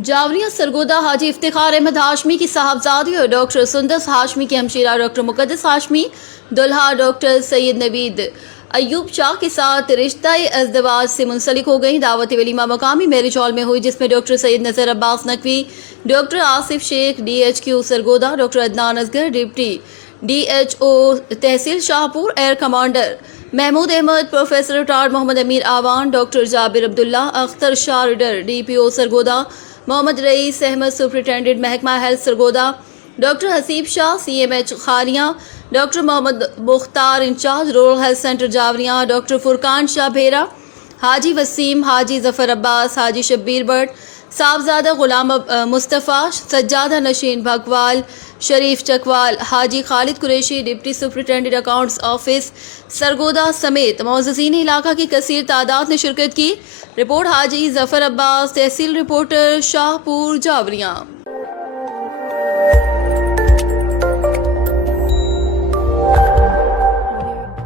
जावरिया सरगोदा हाजी इफ्तिखार अहमद हाशमी की साहबजादी और डॉक्टर सुंदस हाशमी की हमशीरा डॉक्टर मुकद्दस हाशमी दुल्हा डॉक्टर सैयद नवीद अयूब शाह के साथ रिश्ता अज़दवाज से मुंसलिक हो गई। दावत वलीमा मकामी मैरिज हॉल में हुई, जिसमें doctor Syed Nazar Abbas Naqvi, doctor Asif Sheikh DHQ Sargodha, doctor Adnan Asghar deputy DHO tehsil Shahpur, air commander Mahmood Ahmad, professor retired Mohammad Amir Awan, doctor Jabir Abdullah, Akhtar Shah reader DPO Sargodha, Mohammad Rais Ahmad superintendent महकमा health Sargodha, doctor Haseeb Shah CMH Kharian, doctor Mohammad Mukhtar incharge rural health centre Jawarian, doctor Furqan Shah Bhera, Haji Waseem, Haji Zafar Abbas, Haji Shabbir Bhatt, Sahibzada Ghulam Mustafa, सज्जादा नशीन Bhagwal, Sharif Chakwal, Haji Khalid Qureshi, deputy superintendent accounts office Sargodha समेत मौज़ज़ीन इलाका की कसीर तादाद ने शिरकत की। Report Haji Zafar Abbas, tehsil reporter Shahpur जावरियाँ।